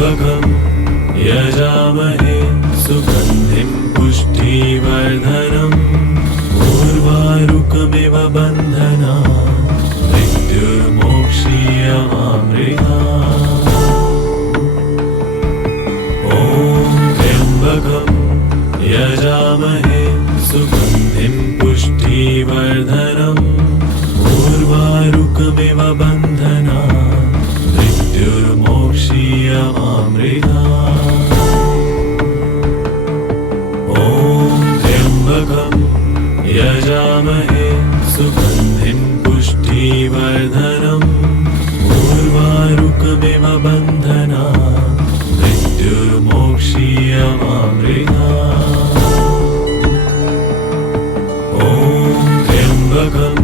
त्र्यम्बकं यजामहे सुगन्धिं पुष्टिवर्धनम् उर्वारुकमिव बन्धनात् मृत्युर्मोक्षीयमामृतात्। ॐ त्र्यम्बकं यजामहे सुगन्धिं पुष्टिवर्धनम् उर्वारुकमिव बन्धनात् मृत्युर्मोक्षीयमामृतात्। ॐ त्र्यम्बकं यजामहे सुगन्धिं पुष्टिवर्धनम् उर्वारुकमिव बन्धनात् मृत्युर्मोक्षीयमामृतात्। ॐ त्र्यम्बकं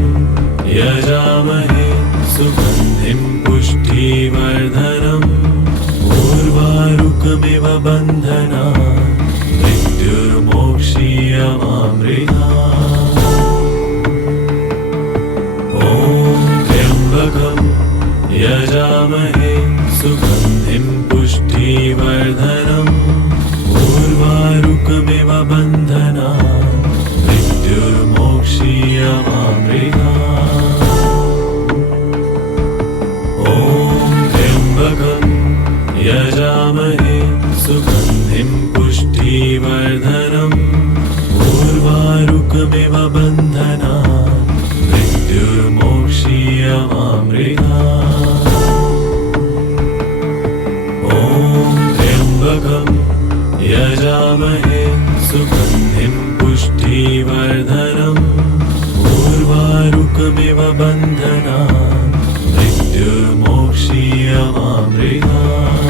यजामहे सुगन्धिं पुष्टिवर्धनम् उर्वारुकमिव बन्धनात् मृत्युर्मोक्षीयमामृतात्। ॐ त्र्यम्बकं यजामहे सुगन्धिं पुष्टिवर्धनम् उर्वारुकमिव बन्धनात् मृत्युर्मोक्षीयमामृतात्। ॐ त्र्यम्बकं यजामहे सुगन्धिं पुष्टिवर्धनम् उर्वारुकमिव बन्धनात् मृत्युर्मोक्षीयमामृतात्। ॐ त्र्यम्बकं यजामहे सुगन्धिं पुष्टिवर्धनम् उर्वारुकमिव बन्धनात् मृत्युर्मोक्षीयमामृतात्।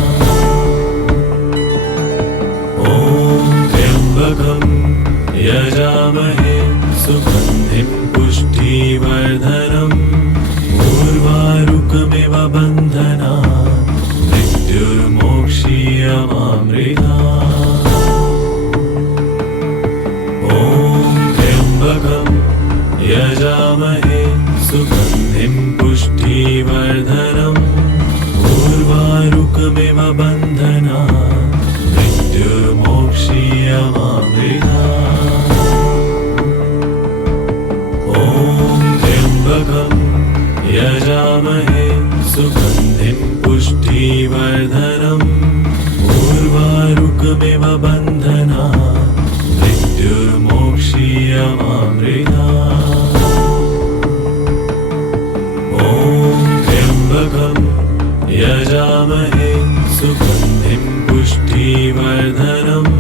ॐ त्र्यम्बकं यजामहे सुगन्धिं पुष्टिवर्धनम् उर्वारुकमिव बन्धनात् मृत्युर्मोक्षीयमामृतात्। ॐ त्र्यम्बकं यजामहे सुगन्धिं पुष्टिवर्धनम् उर्वारुकमिव बन्धनात् मृत्युर्मोक्षीयमामृतात्। ॐ त्र्यम्बकं यजामहे सुगन्धिं पुष्टिवर्धनम् उर्वारुकमिव बन्धनात् मृत्युर्मोक्षीयमामृतात्। ॐ त्र्यम्बकं यजामहे सुगन्धिं पुष्टिवर्धनम्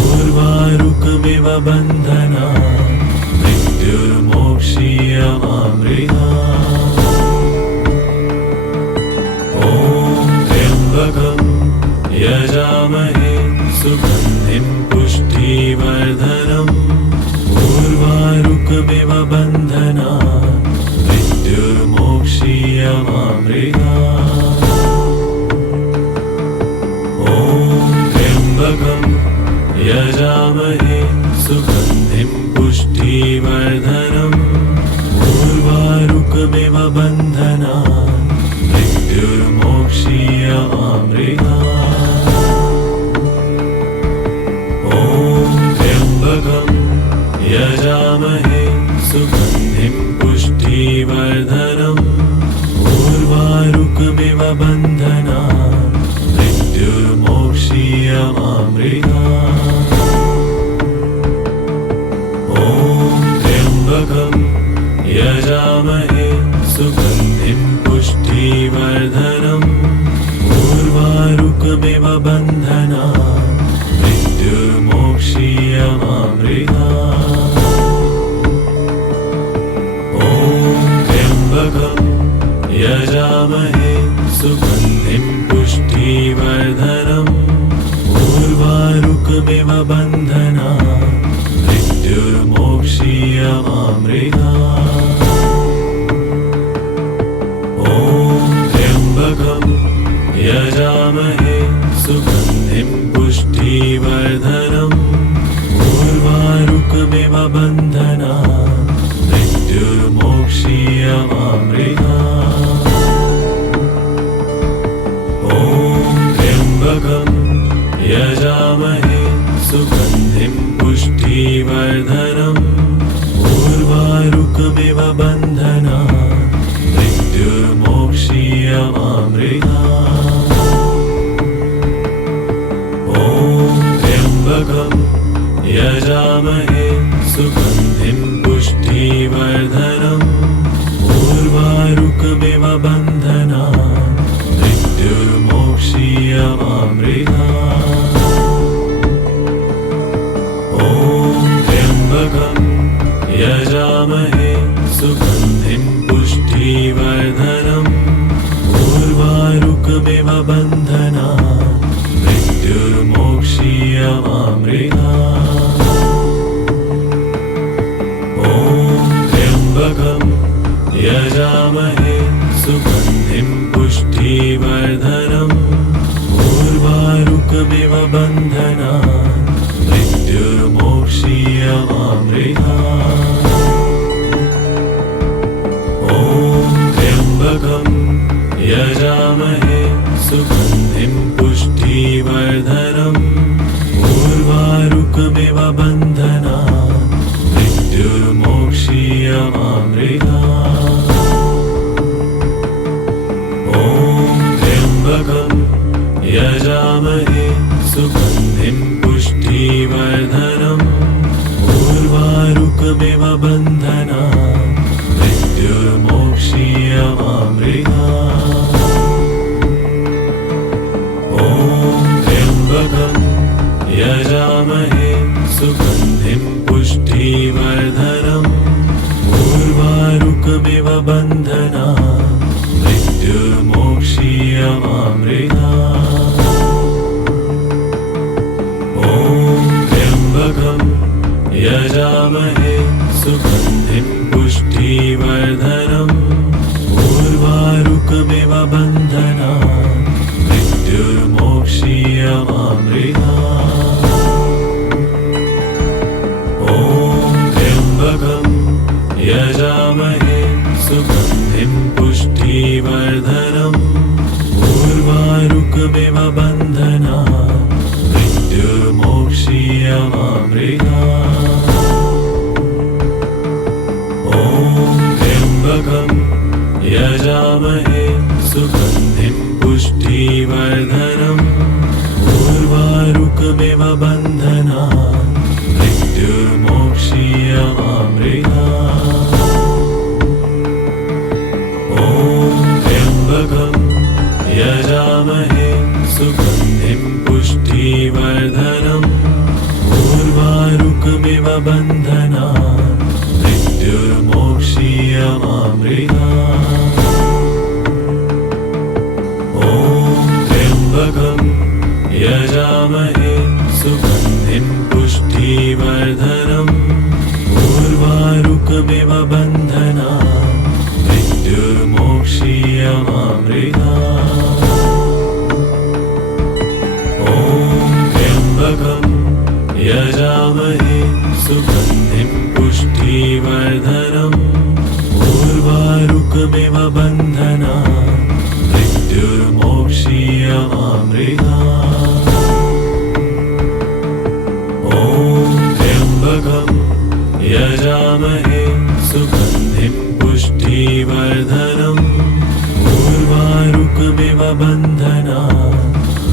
उर्वारुकमिव बन्धनात् मृत्युर्मोक्षीयमामृतात्। ॐ त्र्यम्बकं यजामहे सुगन्धिं पुष्टिवर्धनम् उर्वारुकमिव बन्धनात् मृत्युर्मोक्षीयमामृतात्। ॐ त्र्यम्बकं यजामहे सुगन्धिं पुष्टिवर्धनम् उर्वारुकमिव बन्धनात् मृत्युर्मोक्षीयमामृतात्। ॐ त्र्यम्बकं यजामहे सुगन्धिं पुष्टिवर्धनम् उर्वारुकमिव बन्धनात् मृत्युर्मोक्षीयमामृतात्। ॐ त्र्यम्बकं यजामहे सुगन्धिं पुष्टिवर्धनम् उर्वारुकमिव बन्धनात् मृत्युर्मोक्षीयमामृतात्। ॐ त्र्यम्बकं यजामहे सुगन्धिं पुष्टिवर्धनम् उर्वारुकमिव बन्धनात् मृत्युर्मोक्षीयमामृतात्। ॐ त्र्यम्बकं यजामहे सुगन्धिं पुष्टिवर्धनम् उर्वारुकमिव बन्धनात् मृत्युर्मोक्षीयमामृतात्। ॐ त्र्यम्बकं ॐ त्र्यम्बकं यजामहे सुगन्धिं पुष्टिवर्धनम् उर्वारुकमिव बन्धनान् मृत्युर्मोक्षीयमामृतात्। ॐ त्र्यम्बकं यजामहे सुगन्धिं पुष्टिवर्धनम् उर्वारुकमिव बन्धनान् मृत्युर्मोक्षीयमामृतात्। ॐ त्र्यम्बकं यजामहे सुगन्धिं पुष्टिवर्धनम् उर्वारुकमिव बन्धनान् मृत्युर्मोक्षीयमामृतात्। ॐ त्र्यम्बकं यजामहे सुगन्धिं पुष्टिवर्धनम् उर्वारुकमिव बन्धनान् मृत्युर्मोक्षीयमामृतात्। ॐ त्र्यम्बकं यजामहे सुगन्धिं पुष्टिवर्धनम् उर्वारुकमिव बन्धनान् मृत्युर्मोक्षीयमामृतात्। ॐ त्र्यम्बकं यजामहे सुगन्धिं पुष्टिवर्धनम् उर्वारुकमिव बन्धनान् मृत्युर्मोक्षीयमामृतात्। ॐ त्र्यम्बकं यजामहे सुगन्धिं पुष्टिवर्धनम् उर्वारुकमिव बन्धनान् मृत्युर्मोक्षीयमामृतात्। ॐ त्र्यम्बकं यजामहे सुगन्धिं पुष्टिवर्धनम् उर्वारुकमिव बन्धनान् मृत्युर्मोक्षीयमामृतात्। ॐ त्र्यम्बकं यजामहे सुगन्धिं पुष्टिवर्धनम् उर्वारुकमिव बन्धनान् मृत्युर्मोक्षीयमामृतात्। ॐ त्र्यम्बकं यजामहे सुगन्धिं पुष्टिवर्धनम् उर्वारुकमिव बन्धनान् मृत्युर्मोक्षीयमामृतात्। ॐ त्र्यम्बकं यजामहे सुगन्धिं पुष्टिवर्धनम् उर्वारुकमिव बन्धनान् मृत्युर्मोक्षीयमामृतात्। ॐ त्र्यम्बकं यजामहे सुगन्धिं पुष्टिवर्धनम् उर्वारुकमिव बन्धनान् मृत्युर्मोक्षीयमामृतात्। ॐ त्र्यम्बकं यजामहे सुगन्धिं पुष्टिवर्धनम् उर्वारुकमिव बन्धनान्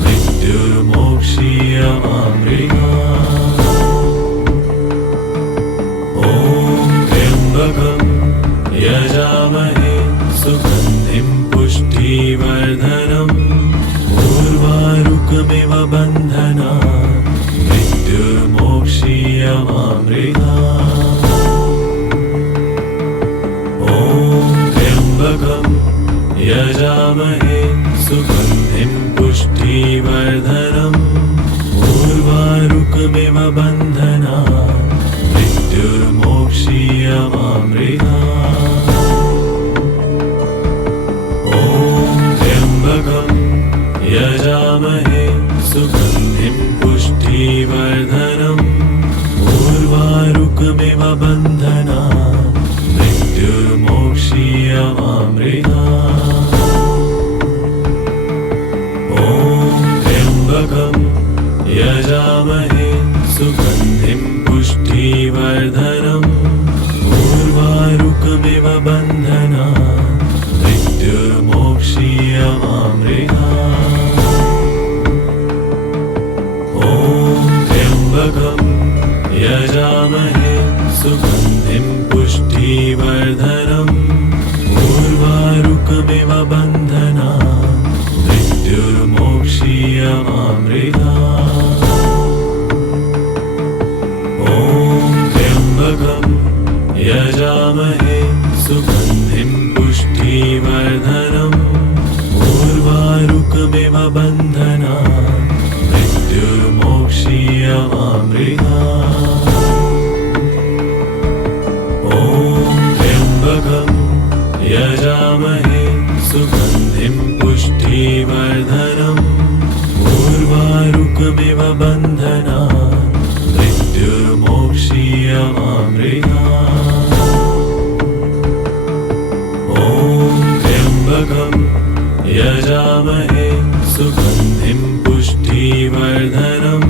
मृत्युर्मोक्षीयमामृतात्। ॐ त्र्यम्बकं यजामहे सुगन्धिं पुष्टिवर्धनम् उर्वारुकमिव बन्धनान् मृत्युर्मोक्षीयमामृतात्। ॐ त्र्यम्बकं यजामहे सुगन्धिं पुष्टिवर्धनम् उर्वारुकमिव बन्धनान् मृत्युर्मोक्षीयमामृतात्। ॐ त्र्यम्बकं यजामहे सुगन्धिं पुष्टिवर्धनम् उर्वारुकमिव बन्धनान् मृत्युर्मोक्षीयमामृतात्। ॐ त्र्यम्बकं यजामहे सुगन्धिं पुष्टिवर्धनम् उर्वारुकमिव बन्धनान् मृत्युर्मोक्षीयमामृतात्। त्र्यम्बकं यजामहे सुगन्धिं पुष्टिवर्धनम् उर्वारुकमिव बन्धनान् मृत्युर्मोक्षीयमामृतात्। त्र्यम्बकं यजामहे सुगन्धिं पुष्टिवर्धनम् उर्वारुकमिव बन्धनान् मृत्युर्मोक्षीयमामृतात्। त्र्यम्बकं यजामहे सुगन्धिं पुष्टिवर्धनम् उर्वारुकमिव बन्धनान् मृत्युर्मोक्षीयमामृतात्। त्र्यम्बकं यजामहे सुगन्धिं पुष्टिवर्धनम्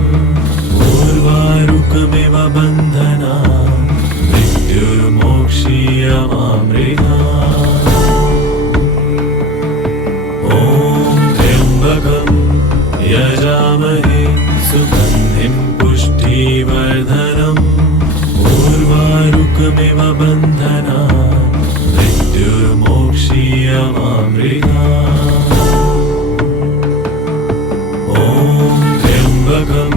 उर्वारुकमिव बन्धनान् मृत्युर्मोक्षीयमामृतात्। त्र्यम्बकं यजामहे सुगन्धिं पुष्टिवर्धनम् उर्वारुकमिव बन्धनान् मृत्युर्मोक्षीयमामृतात्। त्र्यम्बकं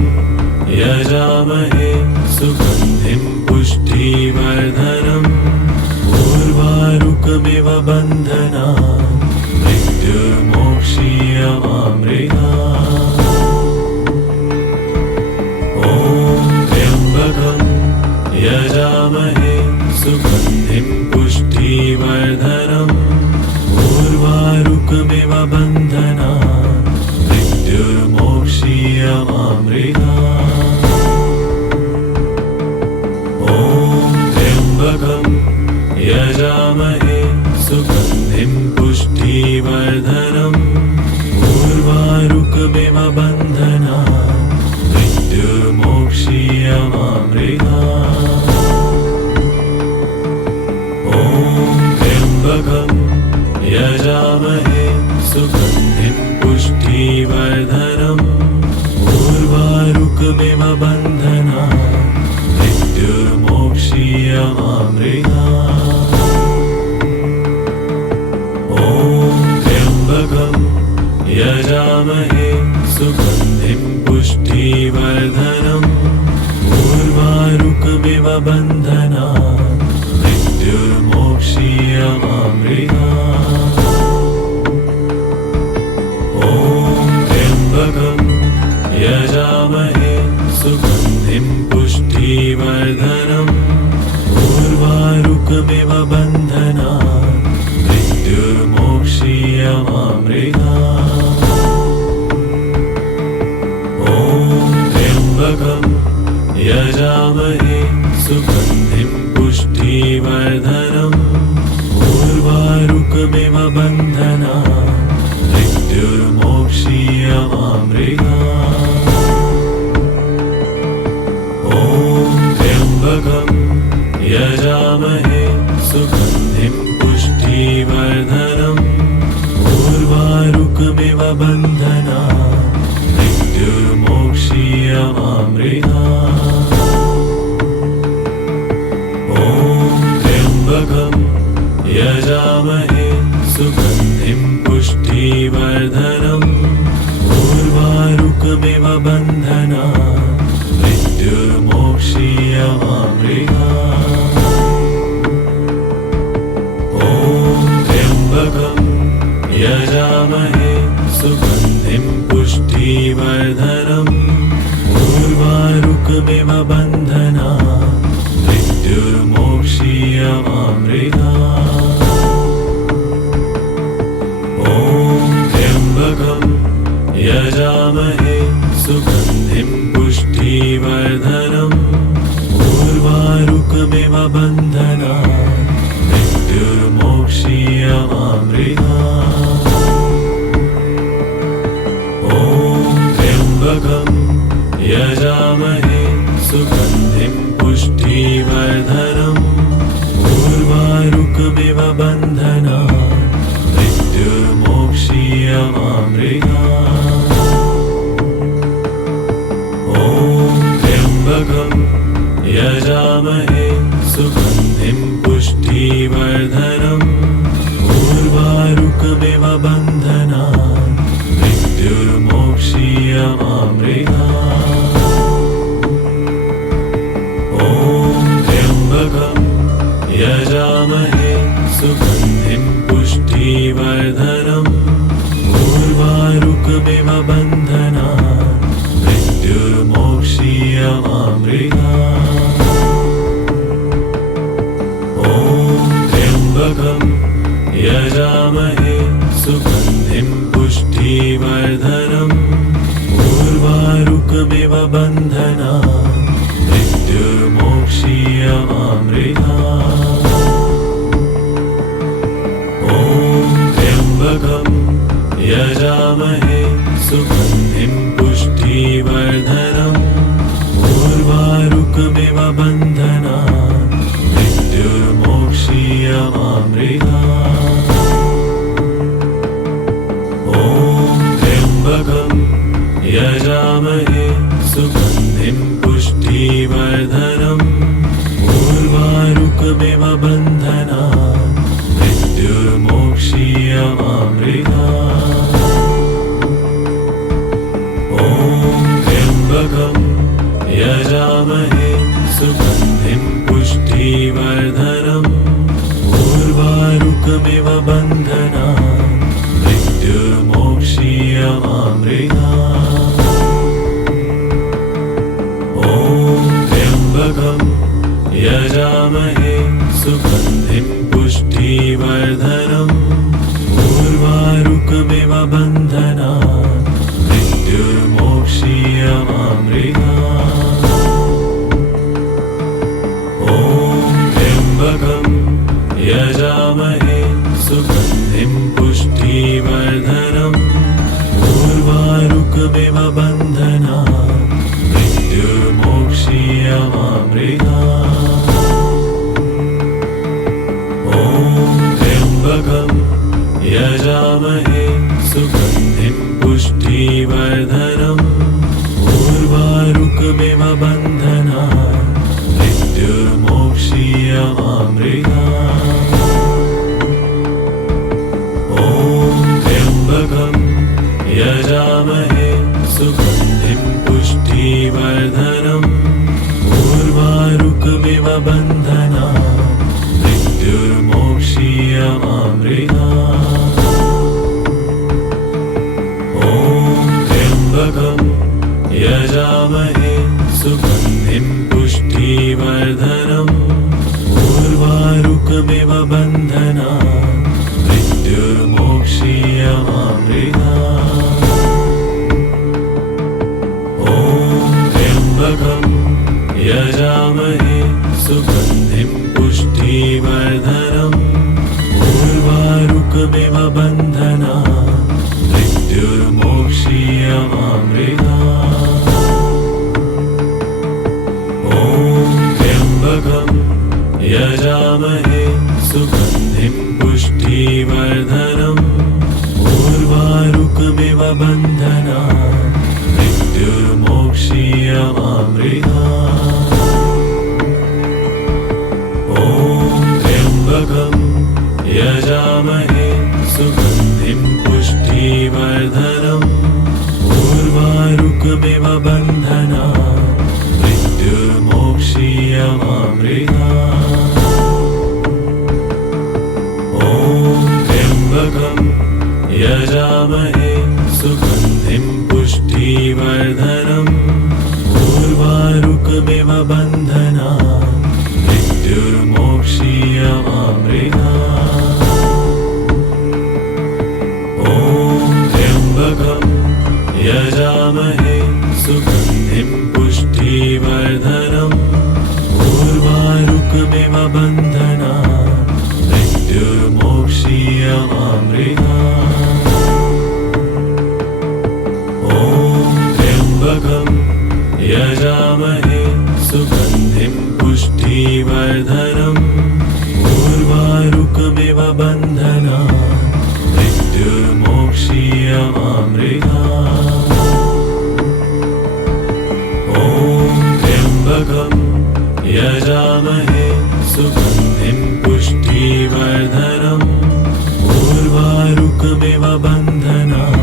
यजामहे सुगन्धिं पुष्टिवर्धनम् उर्वारुकमिव बन्धनान् मृत्युर्मोक्षीयमामृतात्। त्र्यम्बकं यजामहे सुगन्धिं पुष्टिवर्धनम् उर्वारुकमिव बन्धनान् मृत्युर्मोक्षीयमामृतात्। त्र्यम्बकं यजामहे सुगन्धिं पुष्टिवर्धनम् उर्वारुकमिव बन्धनान् मृत्युर्मोक्षीयमामृतात्। त्र्यम्बकं यजामहे सुगन्धिं पुष्टिवर्धनम् उर्वारुकमिव बन्धनान् मृत्युर्मोक्षीयमामृतात्। त्र्यम्बकं यजामहे सुगन्धिं पुष्टिवर्धनम् उर्वारुकमिव बन्धनान् मृत्युर्मोक्षीयमामृतात्। त्र्यम्बकं यजामहे सुगन्धिं पुष्टिवर्धनम् उर्वारुकमिव बन्धनान् मृत्युर्मोक्षीयमामृतात्। त्र्यम्बकं यजामहे सुगन्धिं पुष्टिवर्धनम् उर्वारुकमिव बन्धनान् मृत्युर्मोक्षीयमामृतात्। त्र्यम्बकं यजामहे सुगन्धिं पुष्टिवर्धनम् उर्वारुकमिव बन्धनान् मृत्युर्मोक्षीयमामृतात्। त्र्यम्बकं यजामहे सुगन्धिं पुष्टिवर्धनम् उर्वारुकमिव बन्धनान् मृत्युर्मोक्षीयमामृतात्। त्र्यम्बकं यजामहे सुगन्धिं पुष्टिवर्धनम् उर्वारुकमिव बन्धनान् मृत्युर्मोक्षीयमामृतात्। त्र्यम्बकं यजामहे सुगन्धिं पुष्टिवर्धनम् उर्वारुकमिव बन्धनान् मृत्युर्मोक्षीयमामृतात्। त्र्यम्बकं यजामहे सुगन्धिं पुष्टिवर्धनम् उर्वारुकमिव बन्धनान् मृत्युर्मोक्षीयमामृतात्। त्र्यम्बकं यजामहे सुगन्धिं पुष्टिवर्धनम् उर्वारुकमिव बन्धनान् मृत्युर्मोक्षीयमामृतात्। त्र्यम्बकं यजामहे सुगन्धिं पुष्टिवर्धनम् उर्वारुकमिव बन्धनान् मृत्युर्मोक्षीयमामृतात्। त्र्यम्बकं यजामहे सुगन्धिं पुष्टिवर्धनम् उर्वारुकमिव बन्धनान् मृत्युर्मोक्षीयमामृतात्। त्र्यम्बकं यजामहे सुगन्धिं पुष्टिवर्धनम् उर्वारुकमिव बन्धनान् मृत्युर्मोक्षीयमामृतात्। त्र्यम्बकं यजामहे सुगन्धिं पुष्टिवर्धनम् उर्वारुकमिव बन्धनान् मृत्युर्मोक्षीयमामृतात्। त्र्यम्बकं यजामहे सुगन्धिं पुष्टिवर्धनम् उर्वारुकमिव बन्धनान् मृत्युर्मोक्षीयमामृतात्। त्र्यम्बकं यजामहे सुगन्धिं पुष्टिवर्धनम् उर्वारुकमिव बन्धनान् मृत्युर्मोक्षीयमामृतात्। त्र्यम्बकं यजामहे सुगन्धिं पुष्टिवर्धनम् उर्वारुकमिव बन्धनान् मृत्युर्मोक्षीयमामृतात्। त्र्यम्बकं यजामहे सुगन्धिं पुष्टिवर्धनम् उर्वारुकमिव बन्धनान् मृत्युर्मोक्षीयमामृतात्। त्र्यम्बकं यजामहे सुगन्धिं पुष्टिवर्धनम् उर्वारुकमिव बन्धनान् मृत्युर्मोक्षीयमामृतात्। त्र्यम्बकं यजामहे सुगन्धिं पुष्टिवर्धनम् उर्वारुकमिव बन्धनान् मृत्युर्मोक्षीयमामृतात्। त्र्यम्बकं यजामहे सुगन्धिं पुष्टिवर्धनम् उर्वारुकमिव बन्धनान् मृत्युर्मोक्षीयमामृतात्। त्र्यम्बकं यजामहे सुगन्धिं पुष्टिवर्धनम् उर्वारुकमिव बन्धनान् मृत्युर्मोक्षीयमामृतात्। त्र्यम्बकं यजामहे सुगन्धिं पुष्टिवर्धनम् उर्वारुकमिव बन्धनान् मृत्युर्मोक्षीयमामृतात्। त्र्यम्बकं यजामहे सुगन्धिं पुष्टिवर्धनम् उर्वारुकमिव बन्धनान् मृत्युर्मोक्षीयमामृतात्। त्र्यम्बकं यजामहे सुगन्धिं पुष्टिवर्धनम् उर्वारुकमिव बन्धनान् मृत्युर्मोक्षीयमामृतात्। त्र्यम्बकं यजामहे सुगन्धिं पुष्टिवर्धनम् उर्वारुकमिव बन्धनान् मृत्युर्मोक्षीयमामृतात्। त्र्यम्बकं यजामहे सुगन्धिं पुष्टिवर्धनम् उर्वारुकमिव बन्धनान्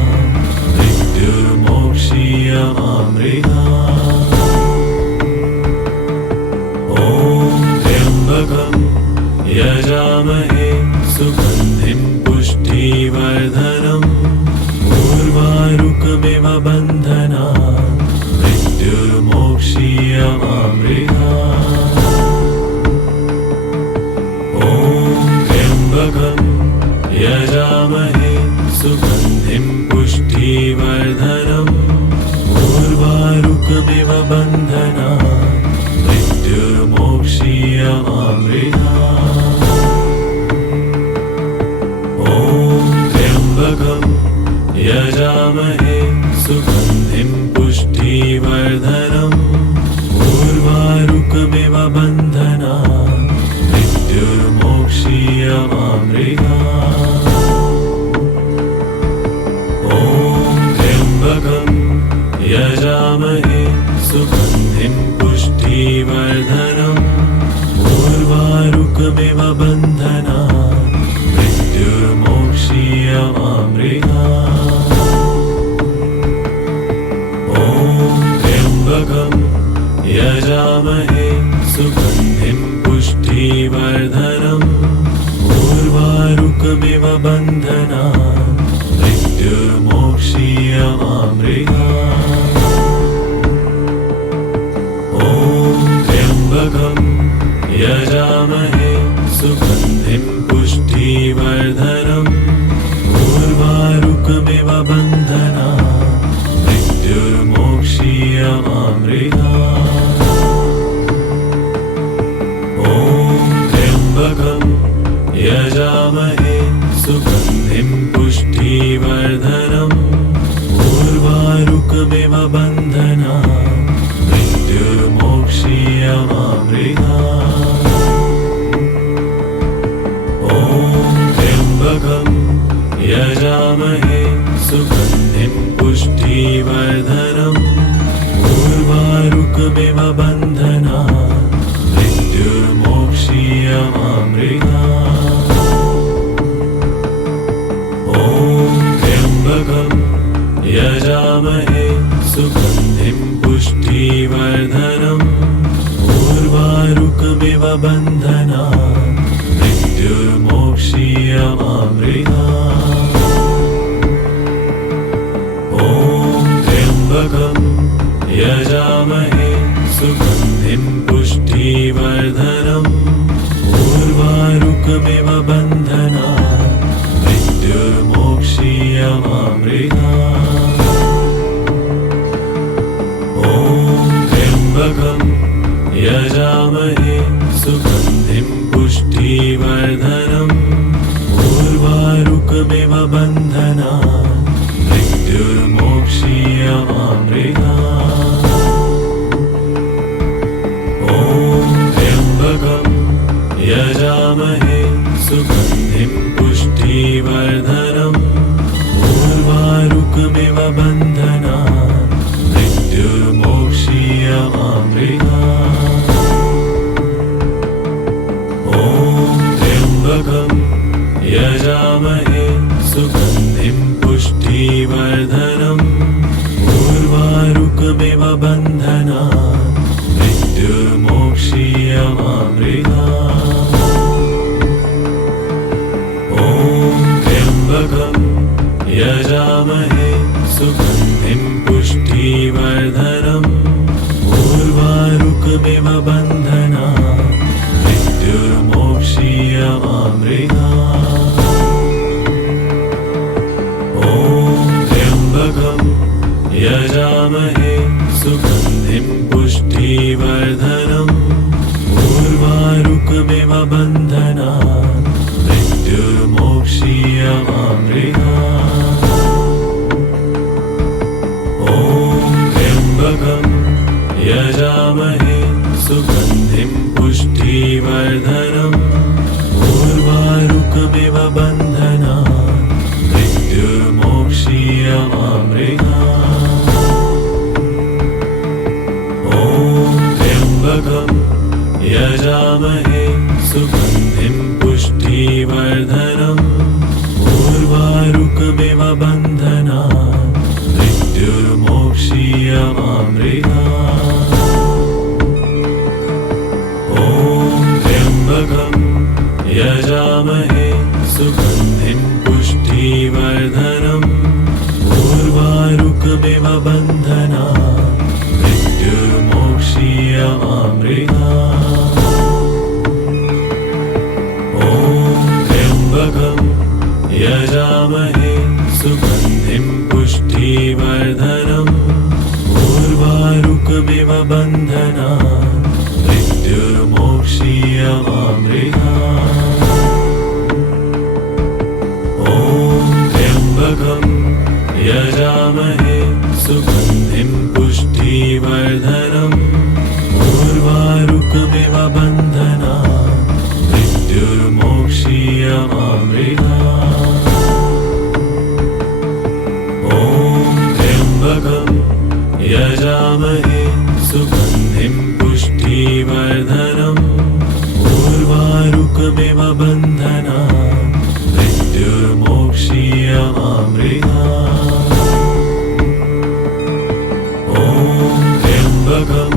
मृत्युर्मोक्षीयमामृतात्। ॐ त्र्यम्बकं यजामहे सुगन्धिं पुष्टिवर्धनम् उर्वारुकमिव बन्धनान् मृत्युर्मोक्षीयमामृतात्। ॐ त्र्यम्बकं यजामहे सुगन्धिं पुष्टिवर्धनम् उर्वारुकमिव बन्धनान् मृत्युर्मोक्षीयमामृतात्। ॐ त्र्यम्बकं यजामहे सुगन्धिं पुष्टिवर्धनम् उर्वारुकमिव बन्धनान् मृत्युर्मोक्षीयमामृतात्। ॐ त्र्यम्बकं यजामहे सुगन्धिं पुष्टिवर्धनम् उर्वारुकमिव बन्धनान् मृत्युर्मोक्षीयमामृतात्। ॐ त्र्यम्बकं यजामहे सुगन्धिं पुष्टिवर्धनम् उर्वारुकमिव बन्धनान् मृत्युर्मोक्षीयमामृतात्। ॐ त्र्यम्बकं यजामहे सुगन्धिं पुष्टिवर्धनम् उर्वारुकमिव बन्धनान् मृत्युर्मोक्षीयमामृतात्। ॐ त्र्यम्बकं यजामहे सुगन्धिं पुष्टिवर्धनम् उर्वारुकमिव बन्धनान् मृत्युर्मोक्षीयमामृतात्। ॐ त्र्यम्बकं यजामहे सुगन्धिं पुष्टिवर्धनम् उर्वारुकमिव बन्धनान् मृत्युर्मोक्षीयमामृतात्। ॐ त्र्यम्बकं यजामहे सुगन्धिं पुष्टिवर्धनम् उर्वारुकमिव बन्धनान् मृत्युर्मोक्षीयमामृतात्। ॐ त्र्यम्बकं यजामहे सुगन्धिं पुष्टिवर्धनम् उर्वारुकमिव बन्धनान् मृत्युर्मोक्षीयमामृतात्। ॐ त्र्यम्बकं यजामहे सुगन्धिं पुष्टिवर्धनम् उर्वारुकमिव बन्धनान् मृत्युर्मोक्षीयमामृतात्। ॐ त्र्यम्बकं यजामहे सुगन्धिं पुष्टिवर्धनम् उर्वारुकमिव बन्धनान् मृत्युर्मोक्षीयमामृतात्। ॐ त्र्यम्बकं यजामहे सुगन्धिं पुष्टिवर्धनम् उर्वारुकमिव बन्धनान् मृत्युर्मोक्षीयमामृतात्। ॐ त्र्यम्बकं यजामहे सुगन्धिं पुष्टिवर्धनम् उर्वारुकमिव बन्धनान् मृत्युर्मोक्षीयमामृतात्। ॐ त्र्यम्बकं यजामहे सुगन्धिं पुष्टिवर्धनम् उर्वारुकमिव बन्धनान् मृत्युर्मोक्षीयमामृतात्। ॐ त्र्यम्बकं यजामहे सुगन्धिं पुष्टिवर्धनम् उर्वारुकमिव बन्धनान् मृत्युर्मोक्षीयमामृतात्। बन्धनात् मृत्युर्मोक्षीयमामृतात्। ॐ त्र्यम्बकं यजामहे सुगन्धिं पुष्टिवर्धनम् उर्वारुकमिव बन्धनात् मृत्युर्मोक्षीयमामृतात्। ॐ त्र्यम्बकं यजामहे सुगन्धिं पुष्टिवर्धनम् उर्वारुकमिव बन्धनात् मृत्युर्मोक्षीयमामृतात्। ॐ त्र्यम्बकं यजामहे सुगन्धिं पुष्टिवर्धनम् उर्वारुकमिव बन्धनात् मृत्युर्मोक्षीयमामृतात्। ॐ त्र्यम्बकं यजामहे सुगन्धिं पुष्टिवर्धनम् उर्वारुकमिव बन्धनात् मृत्युर्मोक्षीयमामृतात्। ॐ त्र्यम्बकं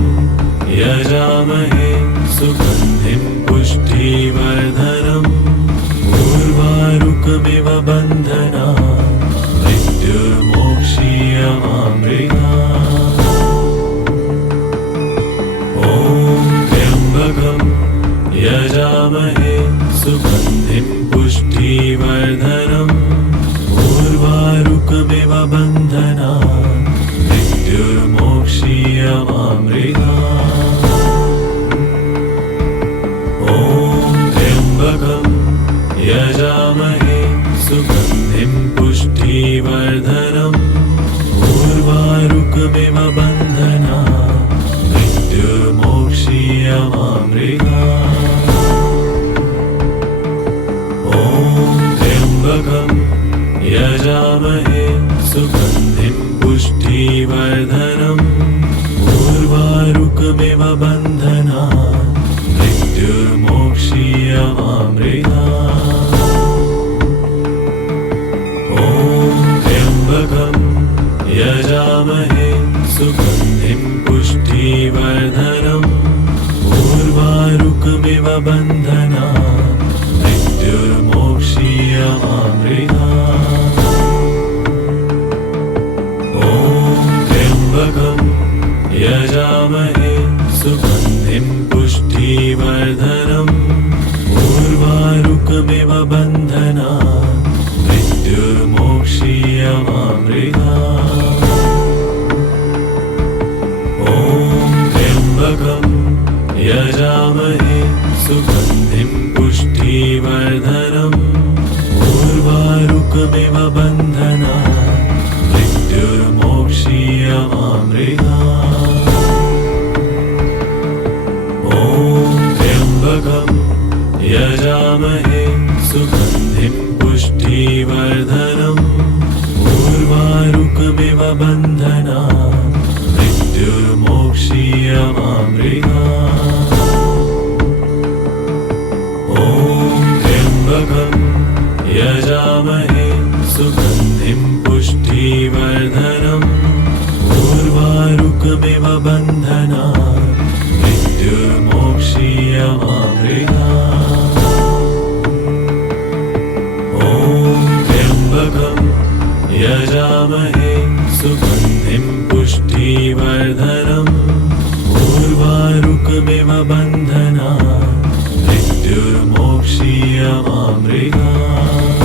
यजामहे सुगन्धिं पुष्टिवर्धनम् उर्वारुकमिव बन्धनात् मृत्युर्मोक्षीयमामृतात्। ॐ त्र्यम्बकं यजामहे सुगन्धिं पुष्टिवर्धनम् उर्वारुकमिव बन्धनात् मृत्युर्मोक्षीयमामृतात्। ॐ त्र्यम्बकं यजामहे सुगन्धिं पुष्टिवर्धनम् उर्वारुकमिव बन्धनात् मृत्युर्मोक्षीयमामृतात्। ॐ त्र्यम्बकं यजामहे सुगन्धिं पुष्टिवर्धनम् उर्वारुकमिव बन्धनात् मृत्युर्मोक्षीयमामृतात्। ॐ त्र्यम्बकं यजामहे सुगन्धिं पुष्टिवर्धनम् उर्वारुकमिव बन्धनात् मृत्युर्मोक्षीयमामृतात्। ॐ त्र्यम्बकं यजामहे सुगन्धिं पुष्टिवर्धनम् उर्वारुकमिव बन्धनात् मृत्युर्मोक्षीयमामृतात्। ॐ त्र्यम्बकं यजामहे सुगन्धिं पुष्टिवर्धनम् उर्वारुकमिव बन्धनात् मृत्युर्मोक्षीयमामृतात्। ॐ त्र्यम्बकं यजामहे सुगन्धिं पुष्टिवर्धनम् उर्वारुकमिव बन्धनात् मृत्युर्मोक्षीयमामृतात्। ॐ त्र्यम्बकं यजामहे सुगन्धिं पुष्टिवर्धनम् उर्वारुकमिव बन्धनात् मृत्युर्मोक्षीयमामृतात्। ॐ त्र्यम्बकं यजामहे सुगन्धिं पुष्टिवर्धनम् उर्वारुकमिव बन्धनात् मृत्युर्मोक्षीयमामृतात्।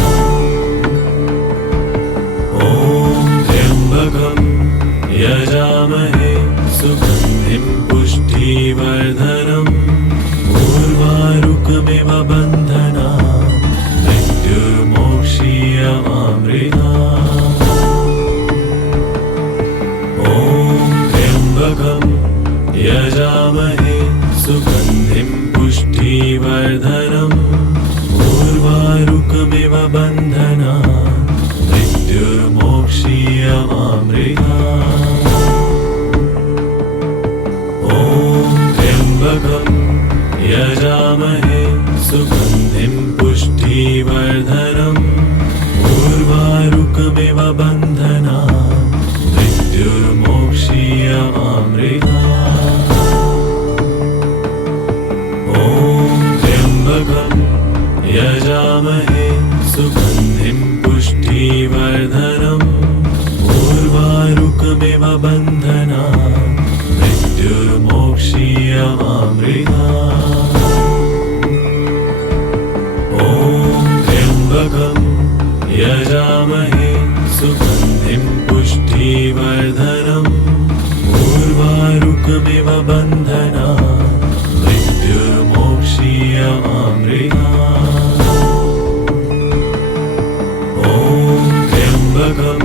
ॐ त्र्यम्बकं यजामहे सुगन्धिं पुष्टिवर्धनम् उर्वारुकमिव बन्धनात् मृत्युर्मोक्षीयमामृतात्। ॐ त्र्यम्बकं यजामहे सुगन्धिं पुष्टिवर्धनम् उर्वारुकमिव बन्धनात् मृत्युर्मोक्षीयमामृतात्। ॐ त्र्यम्बकं यजामहे सुगन्धिं पुष्टिवर्धनम् उर्वारुकमिव बन्धनात् मृत्युर्मोक्षीयमामृतात्। ॐ त्र्यम्बकं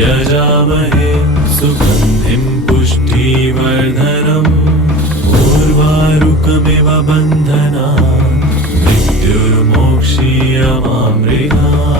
यजामहे सुगन्धिं पुष्टिवर्धनम् उर्वारुकमिव बन्धनात् मृत्युर्मोक्षीयमामृतात्।